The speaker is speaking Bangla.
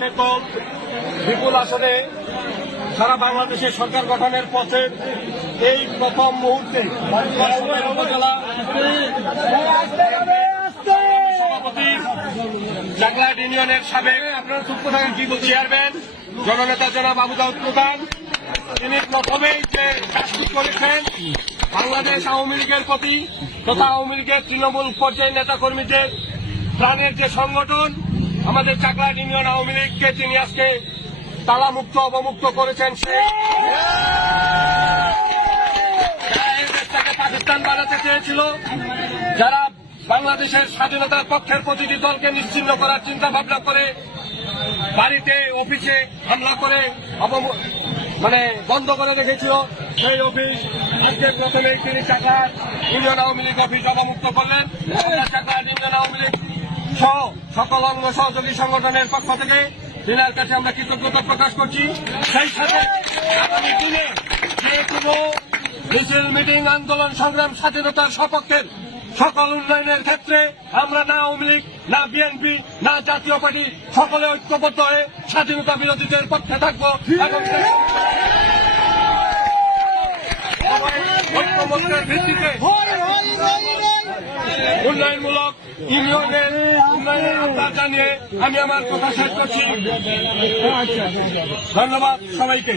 বেকল বিপুল আসনে সারা বাংলাদেশের সরকার গঠনের পথে এই প্রথম মুহূর্তে উপজেলা সভাপতি জাগলাট ইউনিয়নের সাবেক আপনারা চুপ থাকেন কি চেয়ারম্যান, জননেতা জনাব আবু দাউদ প্রধান। তিনি প্রথমেই যে কাজটি করেছেন, বাংলাদেশ আওয়ামী লীগের প্রতি তথা আওয়ামী লীগের তৃণমূল পর্যায়ের নেতা কর্মীদের প্রাণের যে সংগঠন আমাদের চাকলাট ইউনিয়ন আওয়ামী লীগকে তিনি আজকে তালামুক্ত অবমুক্ত করেছেন সেই দেশটাকে পাকিস্তান বানাতে চেয়েছিল যারা বাংলাদেশের স্বাধীনতার পক্ষের প্রতিটি দলকে নিশ্চিন্ন করার চিন্তা ভাবনা করে বাড়িতে অফিসে হামলা করে মানে বন্ধ করে রেখেছিল সেই অফিস আজকে প্রথমেই তিনি Chakar union Awami League office অবমুক্ত করলেন। চাকার ইউনিয়ন আওয়ামী লীগ সহ সকল অঙ্গ সহযোগী সংগঠনের পক্ষ থেকে তিনার কাছে আমরা কৃতজ্ঞতা প্রকাশ করছি। সেই সাথে আগামী দিনে যে কোনো মিছিল মিটিং আন্দোলন সংগ্রাম স্বাধীনতার সপক্ষের সকল উন্নয়নের ক্ষেত্রে আমরা না আওয়ামী লীগ না বিএনপি না জাতীয় পার্টি সকলে ঐক্যবদ্ধ হয়ে স্বাধীনতা বিরোধীদের পক্ষে থাকব এবং সেই ভিত্তিতে উন্নয়নমূলক ইউনিয়নের উন্নয়নের আহ্বান জানিয়ে আমি আমার কথা শেষ করছি। ধন্যবাদ সবাইকে।